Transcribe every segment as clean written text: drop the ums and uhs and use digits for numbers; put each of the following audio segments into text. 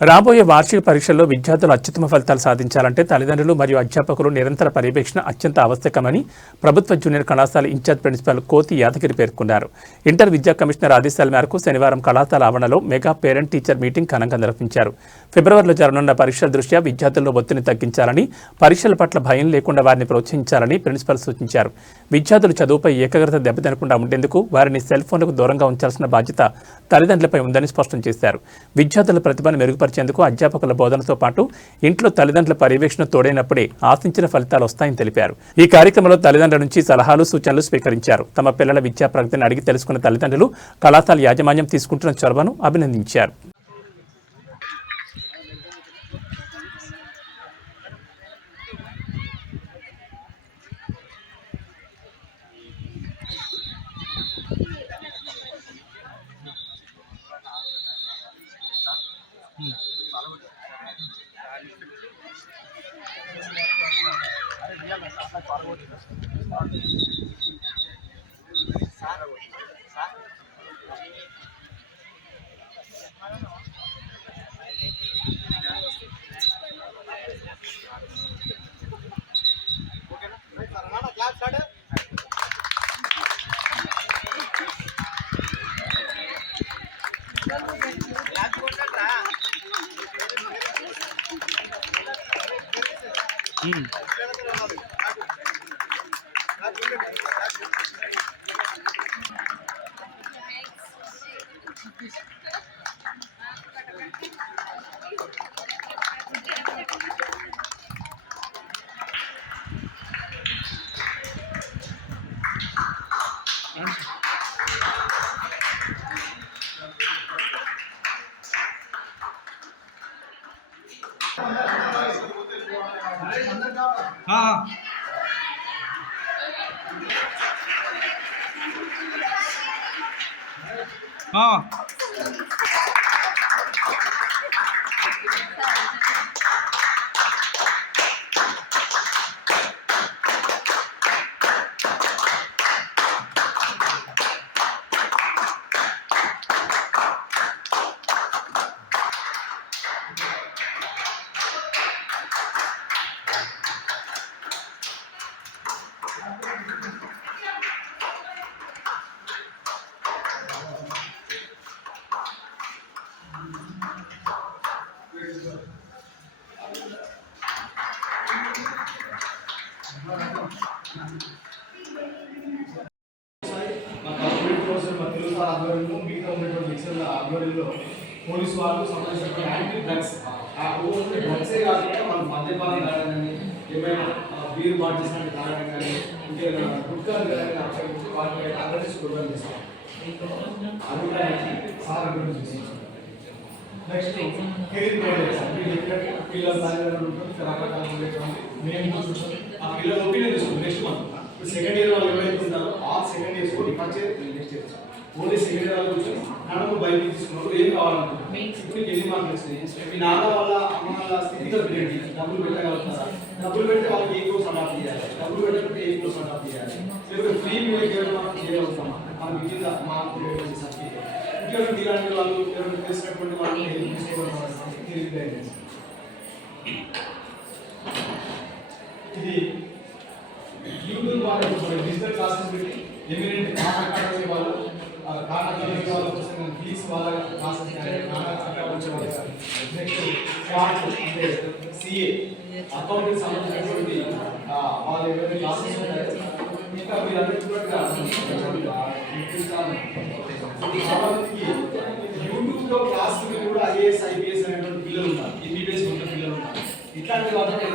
రాబోయే వార్షిక పరీక్షల్లో విద్యార్థులు అత్యుత్తమ ఫలితాలు సాధించాలంటే తల్లిదండ్రులు మరియు అధ్యాపకులు నిరంతర పర్యవేక్షణ అత్యంత ఆవశ్యకమని ప్రభుత్వ జూనియర్ కళాశాల ఇన్ఛార్జ్ ప్రిన్సిపాల్ కోతి యాదగిరి పేర్కొన్నారు. ఇంటర్ విద్యా కమిషనర్ ఆదేశాల మేరకు శనివారం కళాశాల ఆవరణలో మెగా పేరెంట్ టీచర్ మీటింగ్ ఘనంగా నిర్వహించారు. ఫిబ్రవరిలో జరగనున్న పరీక్షల దృష్ట్యా విద్యార్థుల్లో ఒత్తిడిని తగ్గించాలని, పరీక్షల పట్ల భయం లేకుండా వారిని ప్రోత్సహించాలని ప్రిన్సిపాల్ సూచించారు. విద్యార్థులు చదువుపై ఏకాగ్రత దెబ్బతినకుండా ఉండేందుకు వారిని సెల్ ఫోన్లకు దూరంగా ఉంచాల్సిన బాధ్యత తల్లిదండ్రులపై ఉందని స్పష్టం చేశారు. విద్యార్థుల ప్రతిభను మెరుగుపరిచేందుకు అధ్యాపకుల బోధనతో పాటు ఇంట్లో తల్లిదండ్రుల పర్యవేక్షణ తోడైనప్పుడే ఆశించిన ఫలితాలు వస్తాయని తెలిపారు. ఈ కార్యక్రమంలో తల్లిదండ్రుల నుంచి సలహాలు, సూచనలు స్వీకరించారు. తమ పిల్లల విద్యా ప్రగతిని అడిగి తెలుసుకున్న తల్లిదండ్రులు కళాశాల యాజమాన్యం తీసుకుంటున్న చొరవను అభినందించారు. పోలీసు వాళ్ళు సంబంధించిన యాంటీ డ్రగ్స్ డ్రగ్సే కాకుండా మనం మద్యపానం తాగడానికి ఏమైనా బీర్ బాటిల్స్ అంటే తాగడం కానీ ఇంకేమైనా గుట్కాలు కానీ వాటిపై అవేర్నెస్ ప్రోగ్రామ్ చేస్తాం. అభిప్రాయానికి సార్ గురించి నెక్స్ట్ కెరీర్ గైడెన్స్ పిల్లల తల్లిదండ్రులు రకరకాల మేము చూస్తాం. ఆ పిల్లల ఒపీనియన్ తీసుకుంటాం. నెక్స్ట్ మంత్ సెకండ్ ఇయర్ వాళ్ళు ఎవరైతే ఉంటారో ఆ సెకండ్ ఇయర్స్ కూడా first year next year only second year వాళ్ళు కూర్చొని నన్ను బయటికి తీసుకున్నారు. ఏం కావాలనుకుంటున్నారు, ఇప్పుడు ఎన్ని మార్కులు వస్తాయి, మీ నాన్న వాళ్ళ అమ్మ వాళ్ళ స్థితిగతులు ఏంటి, డబ్బులు పెట్టగలుగుతారా, డబ్బులు పెడితే వాళ్ళకి ఏ కోర్స్ అడాప్ట్ చేయాలి, డబ్బులు పెట్టకపోతే ఏ కోర్స్ అడాప్ట్ చేయాలి, లేకపోతే ఫ్రీ మీడియా మనం చేయగలుగుతామా, మనకి ఇచ్చిన మార్కులు సర్టిఫికేట్ ఇంకేమైనా ఇలాంటి వాళ్ళు ఎవరైనా తెలిసినటువంటి వాళ్ళని హెల్ప్ తీసుకోవడం. ఇది యూట్యూబ్ వాళ్ళు డిజిటల్ క్లాసెస్ పెట్టి ఎమినెంట్ అకాడమీ వాళ్ళు ఫీస్ వాళ్ళ క్లాసెస్ నెక్స్ట్ అంటే సిఏ అకౌంట్కి సంబంధించినటువంటి వాళ్ళు ఏవైతే క్లాసెస్ ఉంటాయో ఇంకా మీరు అన్నట్టుగా యూట్యూబ్లో క్లాసులు కూడా ఐఏఎస్ ఐపీఎస్ అనేటువంటి పిల్లలు ఉన్నారు, ఎంబీబీఎస్ ఉన్న పిల్లలు ఉన్నారు. ఇట్లాంటి వాళ్ళకి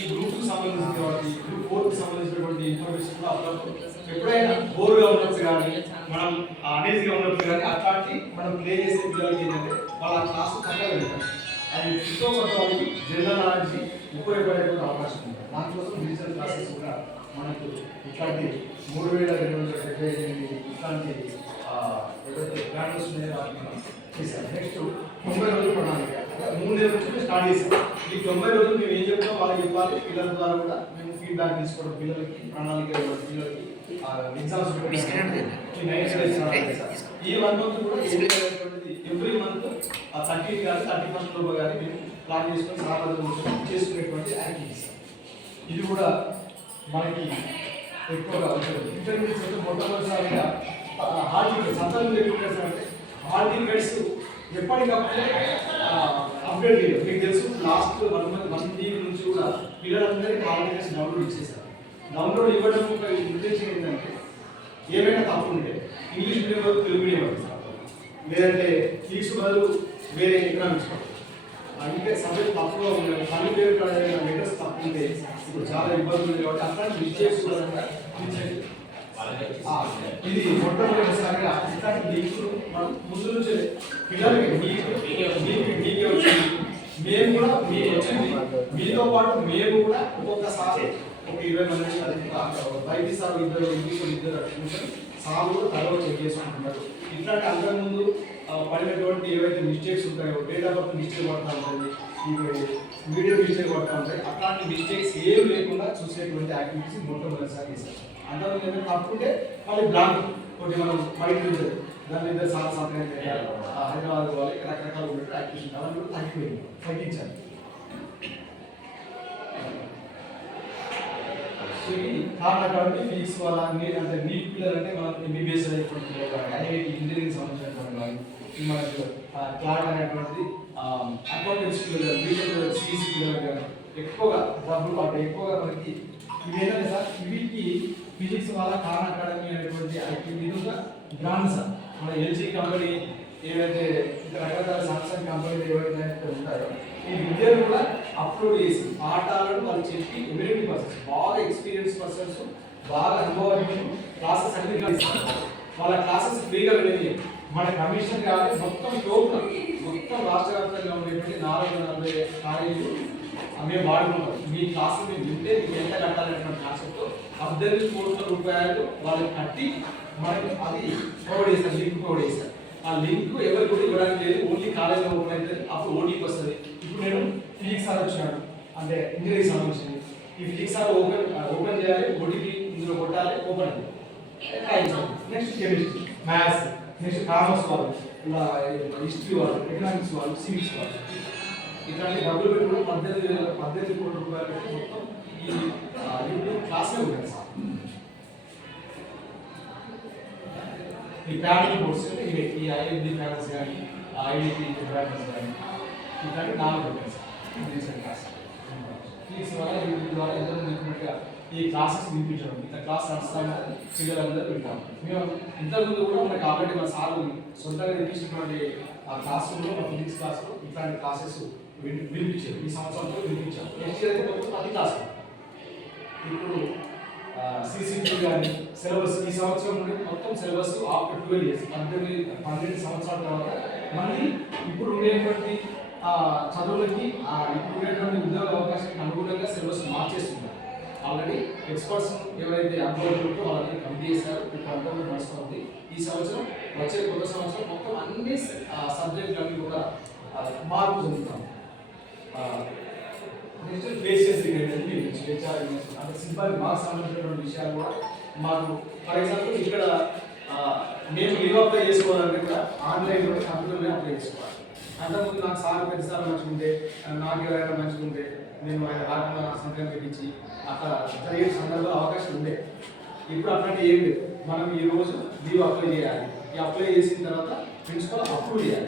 ఈ గ్రూప్కి సంబంధించిన వాటి గ్రూప్ 4కి సంబంధించినటువంటి ఇన్ఫర్మేషన్ కూడా అప్పుడప్పుడు ఎప్పుడైనా బోర్గా ఉన్నప్పుడు కానీ మనం అనేజ్గా ఉన్నప్పుడు కానీ అట్లాంటి మనం ప్లే చేసే పిల్లలకి ఏంటంటే వాళ్ళ క్లాసు చక్కగా వెళ్తారు. అది ఎంతో కొంత వాళ్ళకి జనరల్ నాలెడ్జ్ ఉపయోగపడేటువంటి అవకాశం ఉంది. దానికోసం డిజిటల్ క్లాసెస్ కూడా మనకు ఇట్లాంటి 3278 ఇట్లాంటి ఏదైతే ప్లాన్స్ ఉన్నాయో వాటిని మనం చేశాం. నెక్స్ట్ 90 రోజులు ప్రణాళిక 3 నెలల నుంచి స్టార్ట్ చేసాం. ఈ 90 రోజులు మేము ఏం చెప్తాం వాళ్ళకి ఇవ్వాలి. పిల్లల ద్వారా కూడా మేము ఫీడ్బ్యాక్ తీసుకోవడం, పిల్లలకి ప్రణాళిక పిల్లలకి ఎగ్జామ్స్ ఈ 9 డేస్ ఈ 1 మంత్ కూడా ఎవ్రీ మంత్ ఆ 30 కానీ 31 లోపు కానీ మేము ప్లాన్ చేసుకొని సాధారణ చేసుకునేటువంటి యాక్టివిటీస్. ఇది కూడా మనకి ఎక్కువగా ఉంటుంది. ఇంటర్మీడియట్ అయితే మొట్టమొదటిసారిగా హాల్ టికెట్స్ సంతానం అంటే హాల్ టికెట్స్ ఎప్పటికప్పుడు అప్డేట్ చేయడం. మీకు తెలుసు లాస్ట్ 1 వీక్ నుంచి కూడా పిల్లలందరికీ హాల్ టికెట్స్ డౌన్లోడ్ ఇచ్చేసారు. డౌన్లోడ్ ఇవ్వడం ఒక ఉద్దేశం ఏంటంటే ఏమైనా తప్పు ఉంటే ఇంగ్లీష్ మీడియం వరకు తెలుగు మీడియం పడుతుంది, లేదంటే ఫీజు బదులు వేరే ఎకనామిక్స్ పడుతుంది. అంటే సబ్జెక్ట్ తప్పుగా ఉన్నాయి, పని పేరు లెటర్స్ తప్పు ఉంటే ఇప్పుడు చాలా ఇబ్బందులు ఉంది కాబట్టి అట్లాంటి మిస్టేక్స్ ఇది మొట్టమొదటిసారిగా ఇట్లాంటి లీక్స్ మనం ముందు నుంచి పిల్లలకి మీకే వచ్చింది. మేము కూడా మీకు వచ్చింది, మీతో పాటు మేము కూడా ఒక్కొక్కసారి ఒక 20 మంది బయట సార్ ఇద్దరు సార్ కూడా తర్వాత చెక్ చేసుకుంటున్నారు. ఇట్లాంటి అంతకుముందు పడినటువంటి ఏవైతే మిస్టేక్స్ ఉంటాయో డేట్ ఆఫ్ బర్త్ మిస్టేక్ పడుతూ ఉంటుంది, మీడియా మిస్టేక్ పడుతూ ఉంటాయి. అట్లాంటి మిస్టేక్స్ ఏం లేకుండా చూసేటువంటి యాక్టివిటీస్ మొట్టమొదటిసారి చేశారు. అంతకుముందు ఏదైనా తప్పుంటే మళ్ళీ బ్లాంక్ ఒకటి మనం బయట ఉంటుంది, దాని మీద సార్ సంతకం చేయాలి, హైదరాబాద్ వాళ్ళకి రకరకాల ఉన్నట్టు యాక్టివిటీస్ అవన్నీ కూడా తగ్గించాలి. కారణం ఫీజు వాళ్ళ అంటే నీట్ పిల్లలు అంటే మనం ఎంబీబీఎస్ అనేటువంటి పిల్లలు కానీ ఐఐటి ఇంజనీరింగ్ సంబంధించినటువంటి కానీ మనకు క్లాడ్ అనేటువంటిది అకౌంటెన్సీ పిల్లలు బీటెక్ సిఈసి పిల్లలు కానీ ఎక్కువగా డబ్బులు అంటే ఎక్కువగా మనకి ఇవేంటంటే సార్ వీటికి ఫిజిక్స్ వాళ్ళ ఖాన్ అకాడమీ అనేటువంటి యాక్టివిటీగా గ్రాండ్ సార్ మన ఎల్జీ కంపెనీ ఏవైతే రకరకాల సామ్సంగ్ కంపెనీలు ఏవైతే ఉంటాయో ఈ విద్యను కూడా అప్లోడ్ చేసి పాఠాలను వాళ్ళు చెప్పి ఎమ్యూనిటీ పర్సన్స్ బాగా ఎక్స్పీరియన్స్ పర్సన్స్ బాగా అనుభవం క్లాసెస్ అన్ని వాళ్ళ క్లాసెస్ ఫ్రీగా వెళ్ళి మన కమిషన్ కానీ మొత్తం టోటల్ మొత్తం రాష్ట్ర వ్యాప్తంగా ఉండేటువంటి 440 కాలేజీలు మేము వాడుకున్నాం. మీ క్లాసులు మేము వింటే మీకు ఎంత కట్టాలనేటువంటి కాన్సెప్ట్ 18 కోట్ల రూపాయలు వాళ్ళకి కట్టి మనకి అది ప్రొవైడ్ చేస్తారు, లింక్ ప్రొవైడ్ చేస్తారు. ఆ లింక్ ఎవరికి కూడా ఇవ్వడానికి లేదు, ఓన్లీ కాలేజీలో ఓపెన్ అవుతుంది, అప్పుడు ఓటీపీ వస్తుంది. ఇప్పుడు నేను ఫిజిక్స్ సార్ వచ్చినాడు అంటే ఇంజనీరింగ్ సంబంధించింది, ఈ ఫిజిక్స్ సార్ ఓపెన్ చేయాలి, ఓటీపీ ఇందులో కొట్టాలి, ఓపెన్ అయింది. Next chemistry, maths, next commerce వాళ్ళు, ఇలా హిస్టరీ వాళ్ళు, ఎకనామిక్స్ వాళ్ళు, సివిక్స్ వాళ్ళు ఇట్లాంటి డబ్బులు పెట్టుకుని 18 కోట్ల రూపాయలు పెట్టి మొత్తం ఈ యూట్యూబ్ క్లాస్లో ఉంటుంది సార్. ఈ ప్యాటర్న్ కోర్స్ ఇవే ఈ ఐఐటి ప్యాటర్న్స్ కానీ ఐఐటి ప్యాటర్న్స్ కానీ ఇట్లాంటి 4 ఉంటాయి సార్ రీసెంట్ క్లాస్. ఫీజు వల్ల యూట్యూబ్ ద్వారా ఎంతో చెప్పినట్టుగా ఈ క్లాసెస్ వినిపించడం, ఇట్లా క్లాస్ నడుస్తాము పిల్లలందరూ వింటాము. మేము ఇంతకుముందు కూడా మనకి ఆల్రెడీ మన సార్లు సొంతంగా వినిపించినటువంటి ఆ క్లాస్ రూమ్లో మా ఫిజిక్స్ క్లాస్లో ఇట్లాంటి క్లాసెస్ వినిపించారు. ఈ సంవత్సరంలో వినిపించాం. నెక్స్ట్ ఇయర్ అయితే ప్రతి క్లాస్ ఇప్పుడు సిసిటీ కానీ సిలబస్ ఈ సంవత్సరం నుండి మొత్తం సిలబస్ ఆఫ్టర్ 12 years 12 సంవత్సరాల తర్వాత మళ్ళీ ఇప్పుడు ఉండేటువంటి చదువులకి ఇప్పుడు ఉండేటువంటి ఉద్యోగ అవకాశానికి అనుగుణంగా సిలబస్ మార్చేస్తున్నారు. ఆల్రెడీ ఎక్స్పర్ట్స్ ఎవరైతే అప్లోడ్ ఉంటో వాళ్ళని కంప్లీట్ చేశారు. ఇప్పుడు అంతా నడుస్తుంది. ఈ సంవత్సరం వచ్చే కొత్త సంవత్సరం మొత్తం అన్ని సబ్జెక్టులన్నీ కూడా మార్పు చెందుతాం. నెక్స్ట్ బేసిస్ అంటే సింపుల్ మార్క్స్ సంబంధించినటువంటి విషయాలు కూడా మాకు ఫర్ ఎగ్జాంపుల్ ఇక్కడ మేము లీవ్ అప్లై చేసుకోవాలంటే కూడా ఆన్లైన్లో కంప్యూటర్లో అప్లై చేసుకోవాలి. అంతకుముందు నాకు సార్ పెద్ద సార్ మంచిగుంటే నాకు ఎవరైనా మంచిగుంటే నేను ఆయన రాకుండా సంతకం పెట్టించి అక్కడ జరిగే సందర్భాలు అవకాశం ఉండే. ఇప్పుడు అట్లాంటి ఏం లేదు. మనం ఈ రోజు లీవ్ అప్లై చేయాలి. ఈ అప్లై చేసిన తర్వాత ప్రిన్సిపల్ అప్రూవ్ చేయాలి.